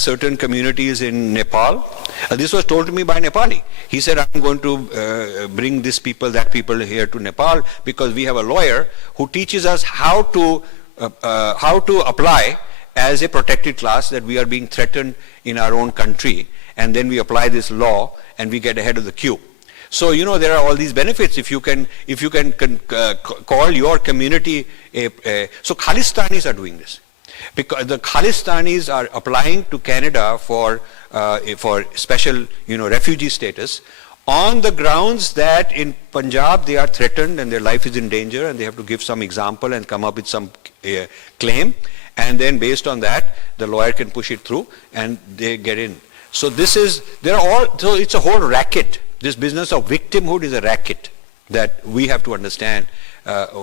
certain communities in Nepal. This was told to me by Nepali. He said, I'm going to bring this people, that people here to Nepal because we have a lawyer who teaches us how to apply as a protected class, that we are being threatened in our own country, and then we apply this law and we get ahead of the queue. So, you know, there are all these benefits if you can call your community so Khalistanis are doing this. Because the Khalistanis are applying to Canada for special, you know, refugee status on the grounds that in Punjab they are threatened and their life is in danger, and they have to give some example and come up with some claim, and then based on that the lawyer can push it through and they get in. So this is, so it's a whole racket. This business of victimhood is a racket that we have to understand,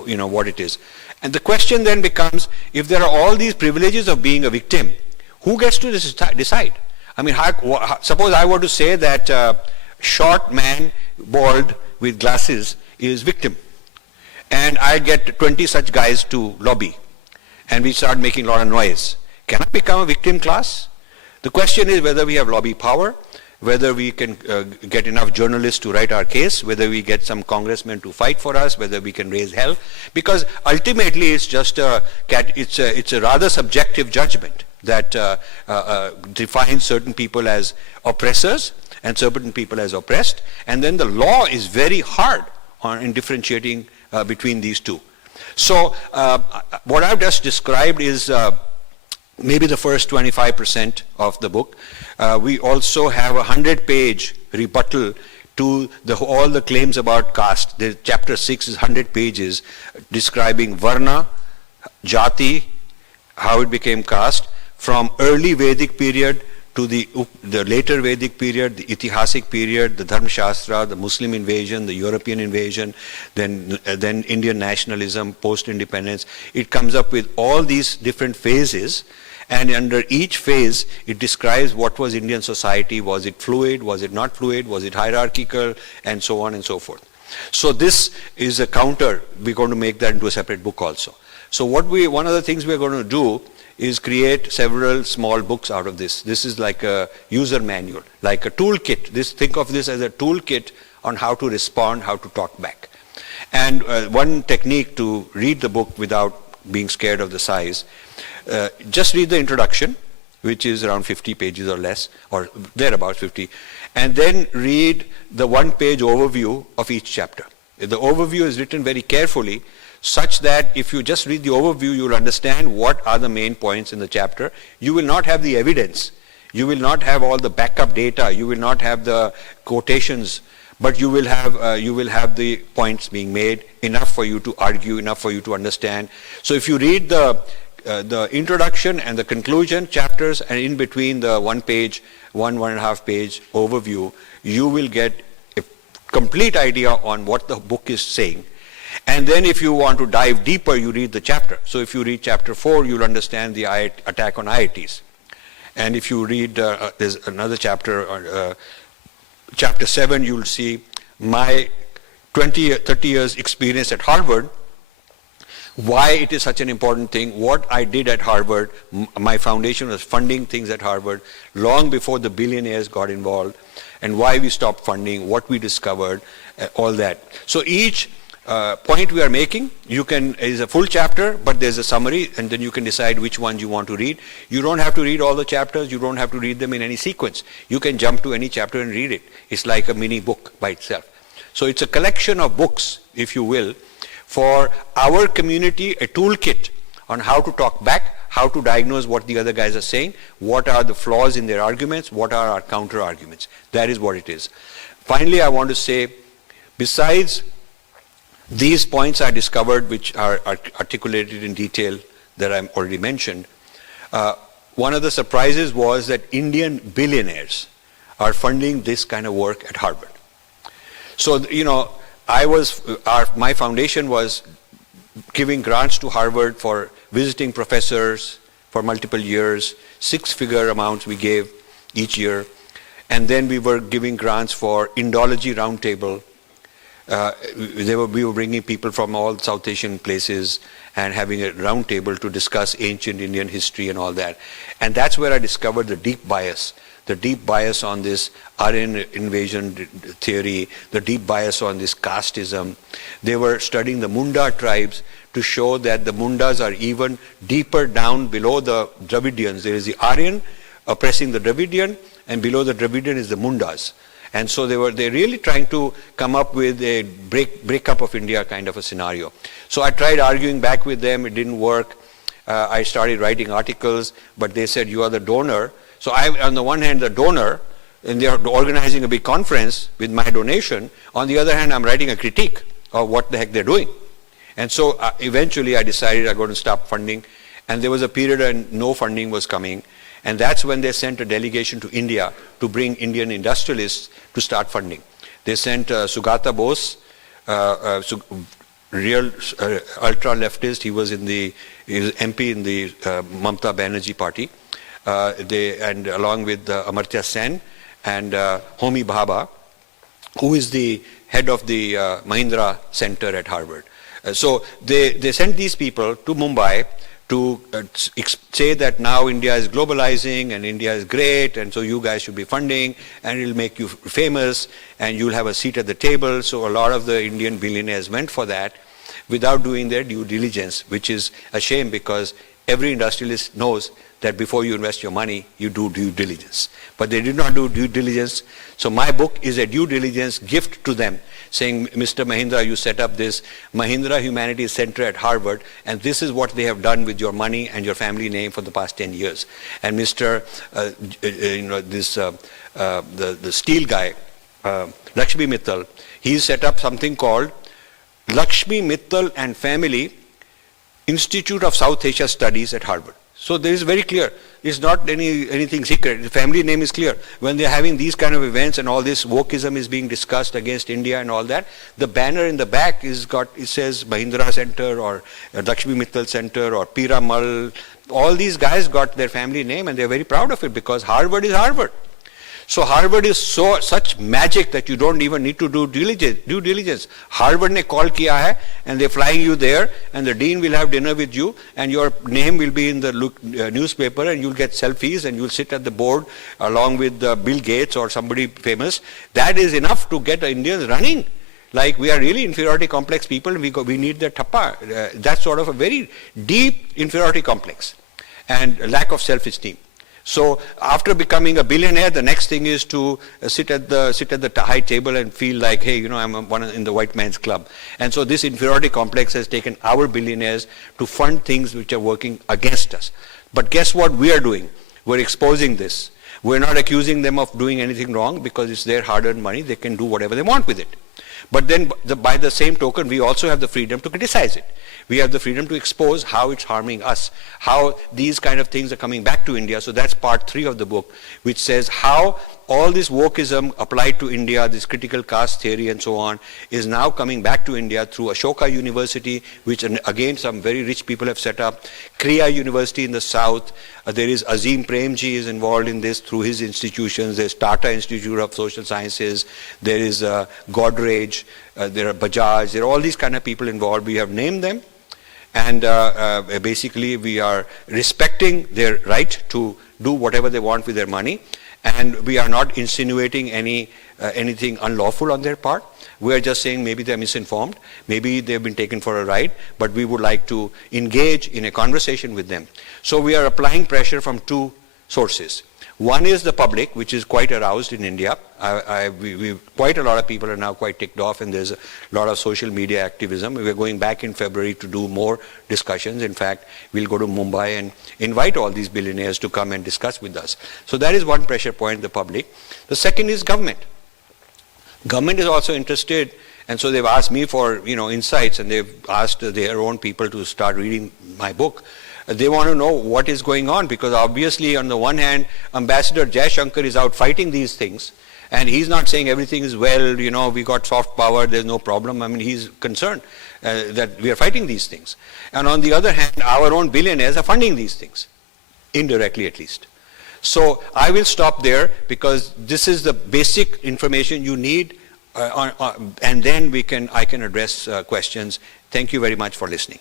you know, what it is. And the question then becomes, if there are all these privileges of being a victim, who gets to decide? I mean, suppose I were to say that short man, bald, with glasses is victim, and I get 20 such guys to lobby, and we start making a lot of noise. Can I become a victim class? The question is whether we have lobby power, whether we can get enough journalists to write our case, whether we get some congressmen to fight for us, whether we can raise hell, because ultimately it's just it's a rather subjective judgment that defines certain people as oppressors and certain people as oppressed, and then the law is very hard in differentiating between these two. So what I've just described is maybe the first 25% of the book. We also have a 100-page rebuttal to all the claims about caste. Chapter 6 is 100 pages describing Varna, Jati, how it became caste, from early Vedic period to the later Vedic period, the Itihasic period, the Dharma Shastra, the Muslim invasion, the European invasion, then Indian nationalism, post-independence. It comes up with all these different phases, and under each phase it describes what was Indian society. Was it fluid? Was it not fluid? Was it hierarchical? And so on and so forth. So this is a counter. We're going to make that into a separate book also. So one of the things we're going to do is create several small books out of this. This is like a user manual, like a toolkit. Think of this as a toolkit on how to respond, how to talk back. And one technique to read the book without being scared of the size, just read the introduction, which is around 50 pages or less, or thereabouts 50, and then read the one-page overview of each chapter. The overview is written very carefully, such that if you just read the overview, you will understand what are the main points in the chapter. You will not have the evidence. You will not have all the backup data. You will not have the quotations, but you will have the points being made, enough for you to argue, enough for you to understand. So if you read the introduction and the conclusion chapters, and in between the one and a half page overview, you will get a complete idea on what the book is saying. And then if you want to dive deeper, you read the chapter. So if you read chapter 4, you'll understand the attack on IITs. And if you read, there's another chapter, chapter 7, you'll see my 30 years experience at Harvard, why it is such an important thing, what I did at Harvard. My foundation was funding things at Harvard long before the billionaires got involved, and why we stopped funding, what we discovered, all that. So each point we are making, is a full chapter, but there's a summary, and then you can decide which ones you want to read. You don't have to read all the chapters. You don't have to read them in any sequence. You can jump to any chapter and read it. It's like a mini book by itself. So it's a collection of books, if you will, for our community, a toolkit on how to talk back, how to diagnose what the other guys are saying, what are the flaws in their arguments, what are our counter arguments. That is what it is. Finally, I want to say, besides these points I discovered, which are articulated in detail that I already mentioned, one of the surprises was that Indian billionaires are funding this kind of work at Harvard. So, you know, my foundation was giving grants to Harvard for visiting professors for multiple years, 6-figure amounts we gave each year. And then we were giving grants for Indology Roundtable, we were bringing people from all South Asian places and having a round table to discuss ancient Indian history and all that. And that's where I discovered the deep bias on this Aryan invasion theory, the deep bias on this casteism. They were studying the Munda tribes to show that the Mundas are even deeper down below the Dravidians. There is the Aryan oppressing the Dravidian, and below the Dravidian is the Mundas. And so they're really trying to come up with a breakup of India kind of a scenario. So I tried arguing back with them, it didn't work. I started writing articles, but they said, you are the donor. So I'm on the one hand the donor, and they're organizing a big conference with my donation. On the other hand, I'm writing a critique of what the heck they're doing. And so eventually I decided I'm going to stop funding. And there was a period when no funding was coming. And that's when they sent a delegation to India to bring Indian industrialists to start funding. They sent Sugata Bose, real ultra-leftist. He was MP in the Mamata Banerjee party. And along with Amartya Sen and Homi Bhabha, who is the head of the Mahindra Center at Harvard. So they sent these people to Mumbai to say that now India is globalizing and India is great, and so you guys should be funding and it'll make you famous and you'll have a seat at the table. So a lot of the Indian billionaires went for that without doing their due diligence, which is a shame because every industrialist knows that before you invest your money, you do due diligence. But they did not do due diligence. So my book is a due diligence gift to them, saying, Mr. Mahindra, you set up this Mahindra Humanities Center at Harvard, and this is what they have done with your money and your family name for the past 10 years. And Mr. The steel guy, Lakshmi Mittal, he set up something called Lakshmi Mittal and Family Institute of South Asia Studies at Harvard. So there is very clear. It's not anything secret. The family name is clear. When they're having these kind of events and all this wokeism is being discussed against India and all that, the banner in the back it says Mahindra Center or Lakshmi Mittal Center or Piramal. All these guys got their family name and they're very proud of it because Harvard is Harvard. So Harvard is such magic that you don't even need to do due diligence. Harvard ne call kiya hai and they're flying you there and the dean will have dinner with you and your name will be in the newspaper and you'll get selfies and you'll sit at the board along with Bill Gates or somebody famous. That is enough to get Indians running. Like we are really inferiority complex people and we need the thappa. That's sort of a very deep inferiority complex and lack of self-esteem. So after becoming a billionaire, the next thing is to sit at the high table and feel like, hey, I'm one in the white man's club. And so this inferiority complex has taken our billionaires to fund things which are working against us. But guess what we are doing? We're exposing this. We're not accusing them of doing anything wrong because it's their hard-earned money. They can do whatever they want with it. But then by the same token, we also have the freedom to criticize it. We have the freedom to expose how it's harming us, how these kind of things are coming back to India. So that's part 3 of the book, which says how all this wokeism applied to India, this critical caste theory and so on, is now coming back to India through Ashoka University, which again some very rich people have set up, Kriya University in the south. There is Azim Premji is involved in this through his institutions. There's Tata Institute of Social Sciences. There is Godrej. There are Bajaj. There are all these kind of people involved. We have named them. And basically we are respecting their right to do whatever they want with their money. And we are not insinuating anything unlawful on their part. We are just saying maybe they're misinformed, maybe they've been taken for a ride, but we would like to engage in a conversation with them. So we are applying pressure from 2 sources. One is the public, which is quite aroused in India. Quite a lot of people are now quite ticked off, and there's a lot of social media activism. We're going back in February to do more discussions. In fact, we'll go to Mumbai and invite all these billionaires to come and discuss with us. So that is one pressure point, the public. The second is government. Government is also interested, and so they've asked me for insights, and they've asked their own people to start reading my book. They want to know what is going on because obviously on the one hand, Ambassador Jaishankar is out fighting these things and he's not saying everything is well, we got soft power, there's no problem. I mean, he's concerned that we are fighting these things. And on the other hand, our own billionaires are funding these things, indirectly at least. So I will stop there because this is the basic information you need and then I can address questions. Thank you very much for listening.